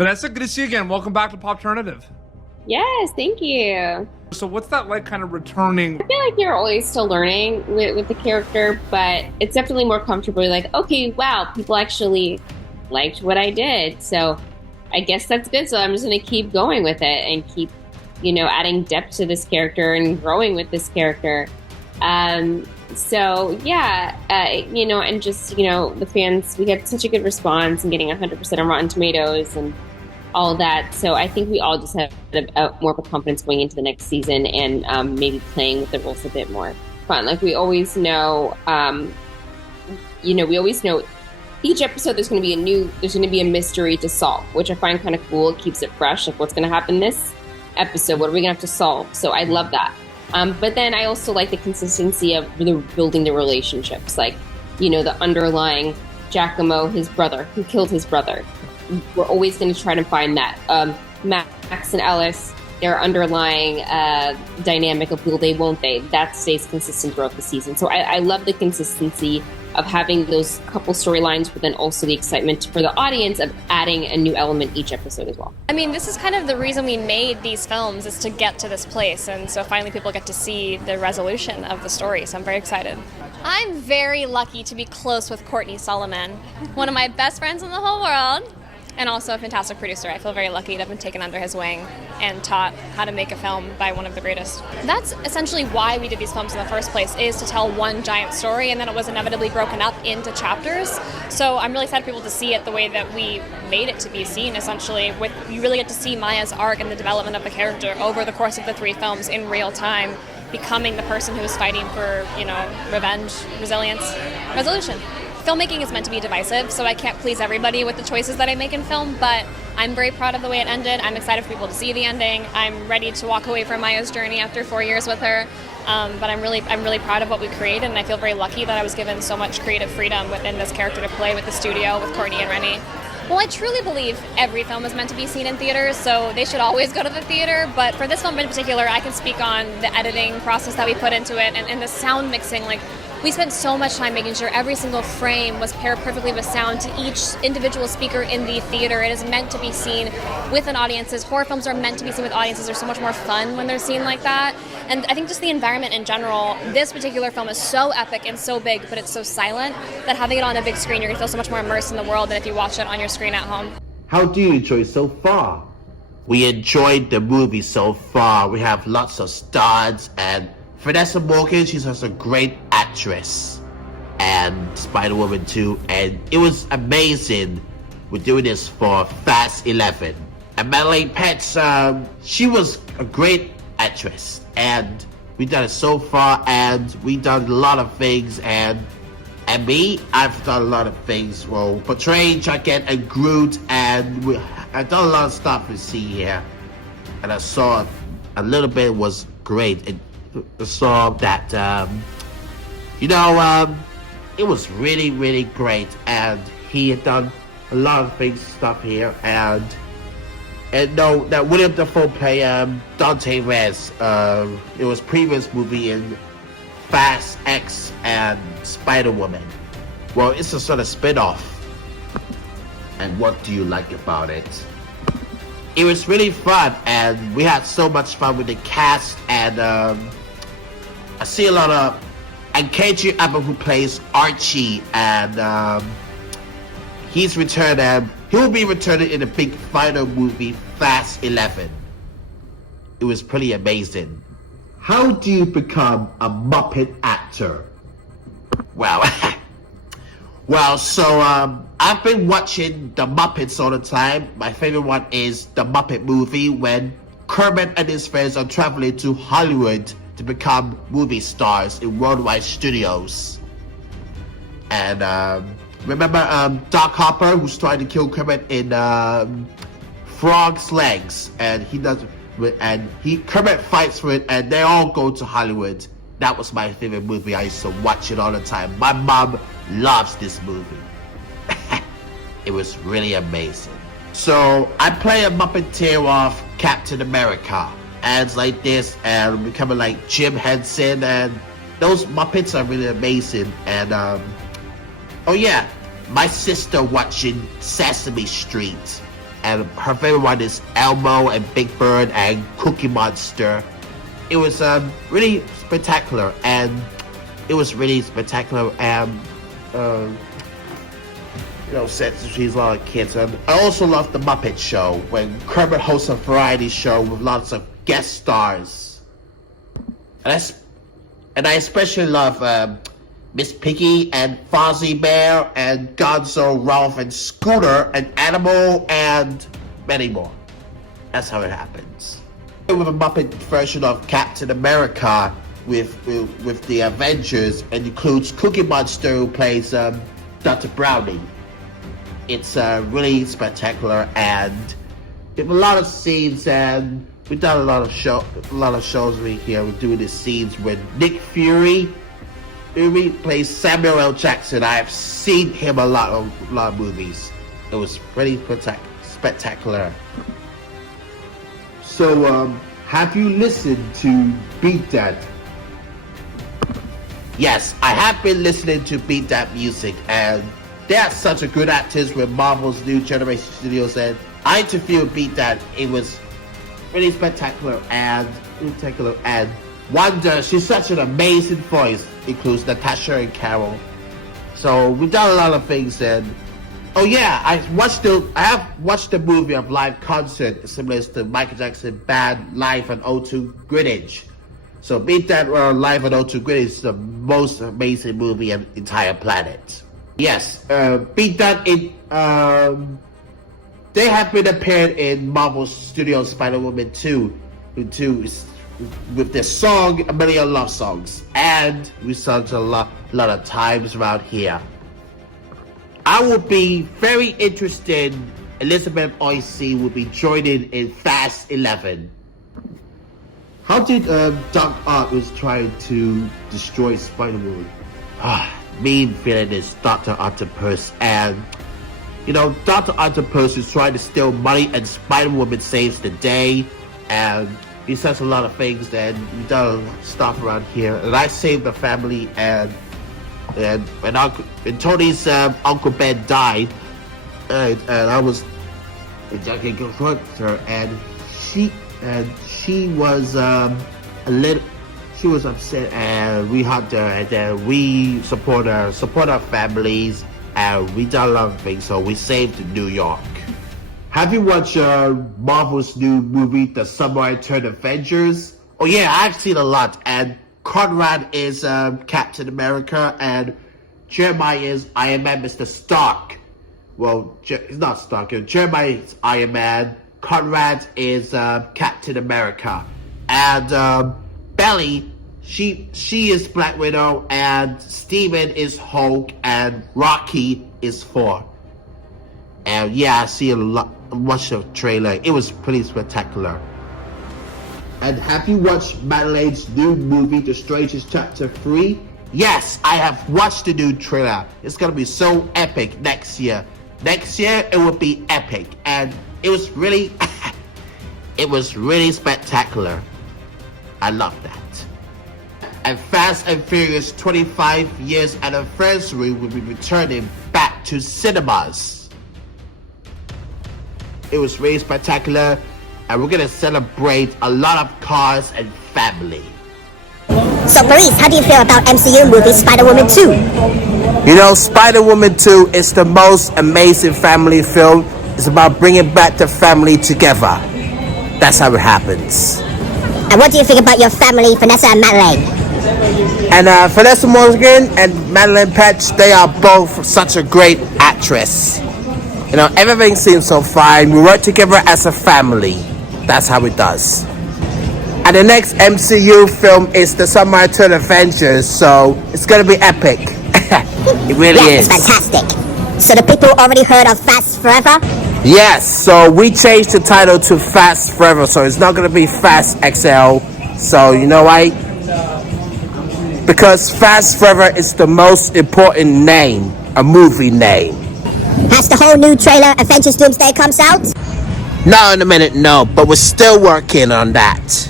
Vanessa, good to see you again. Welcome back to Popternative. Yes, thank you. So what's that like kind of returning? I feel like you're always still learning with the character, but it's definitely more comfortable. Like, okay, wow, people actually liked what I did. So I guess that's good. So I'm just going to keep going with it and keep, adding depth to this character and growing with this character. So yeah, and just, the fans, we had such a good response and getting 100% on Rotten Tomatoes and all that. So I think we all just have more of a confidence going into the next season and maybe playing with the rules a bit more fun. Like we always know, we always know each episode there's going to be a mystery to solve, which I find kind of cool. It keeps it fresh. Like what's going to happen this episode? What are we going to have to solve? So I love that. But then I also like the consistency of building the relationships. Like, the underlying Giacomo, his brother, who killed his brother. We're always going to try to find that. Max and Ellis, their underlying dynamic of will they, won't they, that stays consistent throughout the season. So I love the consistency of having those couple storylines, but then also the excitement for the audience of adding a new element each episode as well. I mean, this is kind of the reason we made these films, is to get to this place. And so finally people get to see the resolution of the story. So I'm very excited. I'm very lucky to be close with Courtney Solomon, one of my best friends in the whole world. And also a fantastic producer. I feel very lucky to have been taken under his wing and taught how to make a film by one of the greatest. That's essentially why we did these films in the first place, is to tell one giant story, and then it was inevitably broken up into chapters. So I'm really excited for people to see it the way that we made it to be seen, essentially. You really get to see Maya's arc and the development of the character over the course of the 3 films in real time, becoming the person who is fighting for, revenge, resilience, resolution. Filmmaking is meant to be divisive, so I can't please everybody with the choices that I make in film, but I'm very proud of the way it ended. I'm excited for people to see the ending. I'm ready to walk away from Maya's journey after 4 years with her, but I'm really proud of what we created, and I feel very lucky that I was given so much creative freedom within this character to play with the studio, with Courtney and Rennie. Well, I truly believe every film is meant to be seen in theaters, so they should always go to the theater, but for this film in particular, I can speak on the editing process that we put into it and the sound mixing. Like, we spent so much time making sure every single frame was paired perfectly with sound to each individual speaker in the theater. It is meant to be seen with an audience. Horror films are meant to be seen with audiences. They're so much more fun when they're seen like that. And I think just the environment in general, this particular film is so epic and so big, but it's so silent that having it on a big screen, you're going to feel so much more immersed in the world than if you watch it on your screen at home. How do you enjoy so far? We enjoyed the movie so far. We have lots of stars, and Vanessa Morgan, she's such a great actress, and Spider-Woman 2, and it was amazing. We're doing this for Fast 11. And Madeleine Petsch, she was a great actress, and we've done it so far, and we've done a lot of things, and me, I've done a lot of things. Well, portraying Giant and Groot, and I've done a lot of stuff you see here, and I saw a little bit was great. I saw that, it was really, really great, and he had done a lot of stuff here, and no, that William Dafoe play Dante Rez. It was previous movie in Fast X and Spider-Woman. Well, it's a sort of spin-off. And what do you like about it? It was really fun, and we had so much fun with the cast, and I see a lot of, and KJ Apa, who plays Archie, and he's returned, and he'll be returning in the big final movie, Fast 11. It was pretty amazing. How do you become a Muppet actor? Well, so I've been watching the Muppets all the time. My favorite one is the Muppet movie, when Kermit and his friends are traveling to Hollywood to become movie stars in Worldwide Studios. And remember Doc Hopper, who's trying to kill Kermit in Frog's Legs, and Kermit fights for it, and they all go to Hollywood. That was my favorite movie. I used to watch it all the time. My mom loves this movie. It was really amazing. So I play a Muppeteer of Captain America, and it's like this, and becoming like Jim Henson, and those Muppets are really amazing. And oh yeah, my sister watching Sesame Street, and her favorite one is Elmo and Big Bird and Cookie Monster. It was really spectacular, and since she's a lot of kids. And I also love the Muppet Show, when Kermit hosts a variety show with lots of guest stars. And I especially love Miss Piggy and Fozzie Bear and Gonzo, Ralph and Scooter and Animal and many more. That's how it happens. With a Muppet version of Captain America with the Avengers, and includes Cookie Monster, who plays Dr. Browning. It's really spectacular, and we have a lot of scenes, and we've done a lot of shows over here. We're doing these scenes with Nick Fury, who plays Samuel L. Jackson. I have seen him a lot of movies. It was pretty spectacular. So, have you listened to Beat That? Yes, I have been listening to Beat That music, and they are such a good actors with Marvel's New Generation Studios, and I interviewed Beat That. It was really spectacular, and Wanda, she's such an amazing voice, includes Natasha and Carol. So we've done a lot of things, and oh yeah, I have watched the movie of live concert similar to Michael Jackson Band live on O2 Greenwich. So Beat That live on O2 Greenwich is the most amazing movie on the entire planet. Yes, Beat That they have been appeared in Marvel Studios Spider-Woman 2 with their song A Million Love Songs, and we sung a lot of times around here. I will be very interested. Elizabeth Olsen will be joining in Fast 11. How did Doc Ock was trying to destroy Spider-Woman? Main villain is Dr. Octopus, and Dr. Octopus is trying to steal money, and Spider-Woman saves the day, and he says a lot of things, and we done stuff around here, and I saved the family, and Tony's Uncle Ben died, and I was talking to her, and she was she was upset, and we hugged her, and then we support our families, and we done a lot of things, so we saved New York. Have you watched Marvel's new movie, The Samurai Turned Avengers? Oh yeah, I've seen a lot, and Conrad is Captain America, and Jeremiah is Iron Man, Mr. Stark. Well, it's not Stark. Jeremiah is Iron Man, Conrad is Captain America, and Belly, she is Black Widow, and Steven is Hulk, and Rocky is Thor. And yeah, I see watched the trailer. It was pretty spectacular. And have you watched Madelaine's new movie, The Strangers Chapter 3? Yes, I have watched the new trailer. It's gonna be so epic next year. Next year it will be epic, and it was really spectacular. I love that. And Fast and Furious 25 years anniversary will be returning back to cinemas. It was really spectacular, and we're gonna celebrate a lot of cars and family. So, Paris, how do you feel about MCU movie Spider-Woman 2? Spider-Woman 2 is the most amazing family film. It's about bringing back the family together. That's how it happens. And what do you think about your family, Vanessa and Madeleine? And Vanessa Morgan and Madeleine Petsch, they are both such a great actress. Everything seems so fine. We work together as a family. That's how it does. And the next MCU film is The Samurai Turned Avengers, so it's gonna be epic. It really is. It's fantastic. So the people already heard of Fast Forever? Yes, so we changed the title to Fast Forever, so it's not gonna be Fast XL. So you know why? Because Fast Forever is the most important name, a movie name. Has the whole new trailer, Avengers Doomsday, comes out? Not in a minute, no, but we're still working on that.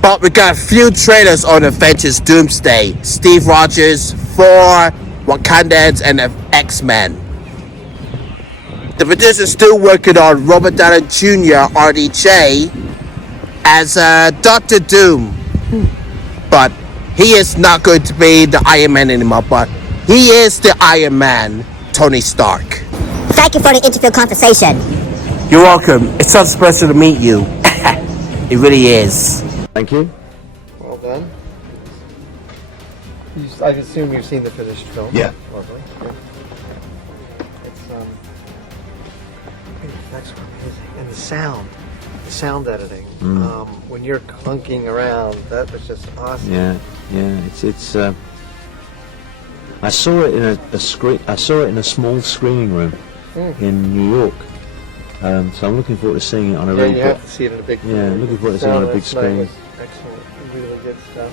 But we got a few trailers on Avengers Doomsday. Steve Rogers, Thor, Wakandans, and X-Men. The producer is still working on Robert Downey Jr. RDJ as Doctor Doom, but he is not going to be the Iron Man anymore. But he is the Iron Man, Tony Stark. Thank you for the interview conversation. You're welcome. It's so special to meet you. It really is. Thank you. Well done. I assume you've seen the finished film. Yeah. Lovely. Good. It's the effects were amazing, and the sound editing. When you're clunking around, that was just awesome. Yeah. It's. I saw it in a screen. I saw it in a small screening room in New York. So I'm looking forward to seeing it on a Yeah, really you have to see it in a big. Yeah, looking forward to seeing it on a big Sound last night screen. was excellent. Really good stuff.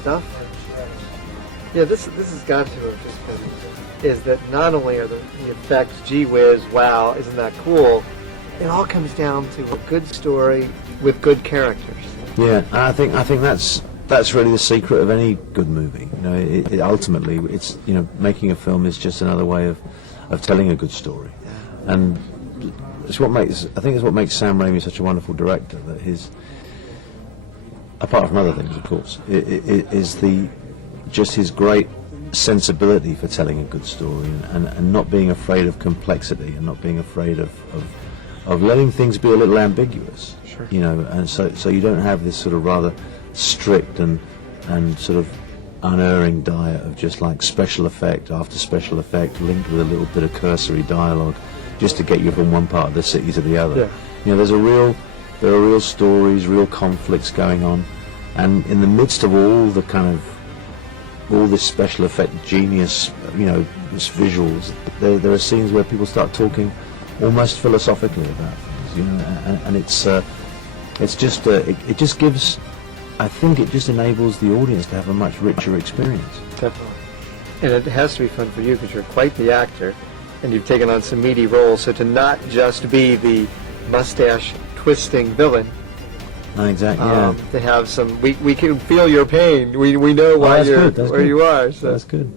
Stuff. Yeah, this has got to have just been. Is that not only are the effects, gee whiz, wow, isn't that cool? It all comes down to a good story with good characters. Yeah, I think that's really the secret of any good movie. You know, it ultimately, it's, you know, making a film is just another way of telling a good story, and it's what makes Sam Raimi such a wonderful director. That his, apart from other things, of course, it is just his great sensibility for telling a good story, and not being afraid of complexity, and not being afraid of letting things be a little ambiguous. Sure. You know, and so you don't have this sort of rather strict and sort of unerring diet of just like special effect after special effect linked with a little bit of cursory dialogue just to get you from one part of the city to the other. Yeah. You know, there are real stories, real conflicts going on, and in the midst of all this special effect genius, you know, this visuals, there are scenes where people start talking almost philosophically about things, you know, and it's just it just gives, I think it just enables the audience to have a much richer experience. Definitely. And it has to be fun for you because you're quite the actor, and you've taken on some meaty roles. So to not just be the mustache twisting villain. Exactly. Yeah. To have some, we can feel your pain. We know why that's you're good, that's where good. you are. So That's good.